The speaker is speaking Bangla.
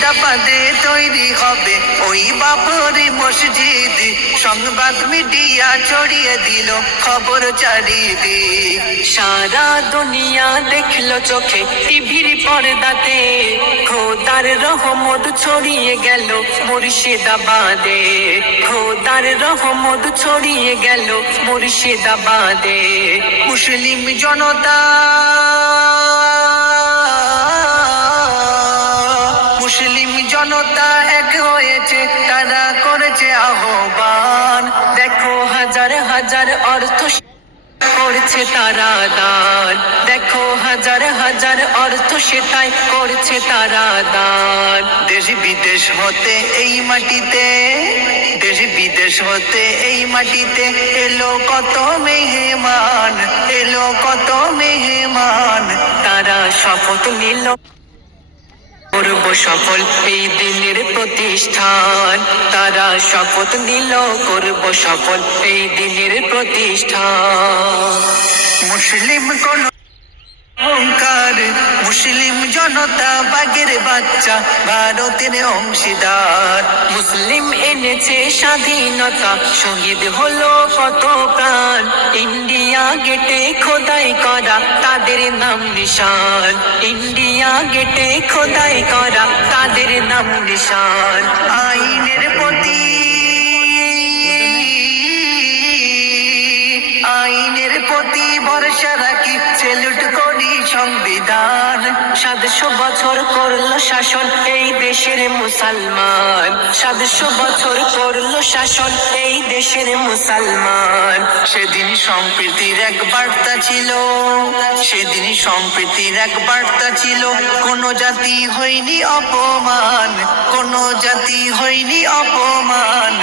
মুর্শিদাবাদে তৈরি হবে ওই বাবরি মসজিদ। সংবাদ মিডিয়া ছড়িয়ে দিল খবর চারিদিক। সারা দুনিয়া দেখলো চোখে টিভির পর্দাতে, খোদার রহমত ছড়িয়ে গেল মুর্শিদাবাদে, খোদার রহমত ছড়িয়ে গেল মুর্শিদাবাদে। মুসলিম জনতা, মুসলিম জনতা এক হয়েছে, তারা করেছে আহ্বান। দেখো হাজার হাজার অর্থ করছে তারা দান, দেখো হাজার হাজার অর্থ সেটাই করছে তারা দান। দেশ বিদেশ হতে এই মাটিতে, দেশ বিদেশ হতে এই মাটিতে এলো কত মেহমান, এলো কত মেহমান। তারা শপথ নিল করব সফল এই দিনের প্রতিষ্ঠান, তারা শপথ নিল করব সফল এই দিনের প্রতিষ্ঠান। মুসলিম কোন অহংকার, মুসলিম জনতা বাগের বাচ্চা, ভারতের অংশীদার। মুসলিম এনেছে স্বাধীনতা, শহীদ হলো কত প্রাণ। ইন্ডিয়া গেটে খোদাই করা তাদের নাম নিশান, ইন্ডিয়া গেটে খোদাই করা তাদের নাম নিশান। আইনের প্রতি, আইনের প্রতি ভরসা রাখি, সেলুট করি সংবিধান। 700 বছর করলো শাসন এই দেশের মুসলমান, 700 বছর করলো শাসন এই দেশের মুসলমান। সেদিন সম্প্রীতির এক বার্তা ছিল, সেদিন সম্প্রীতির এক বার্তা ছিল। কোন জাতি হয়নি অপমান, কোন জাতি হয়নি অপমান।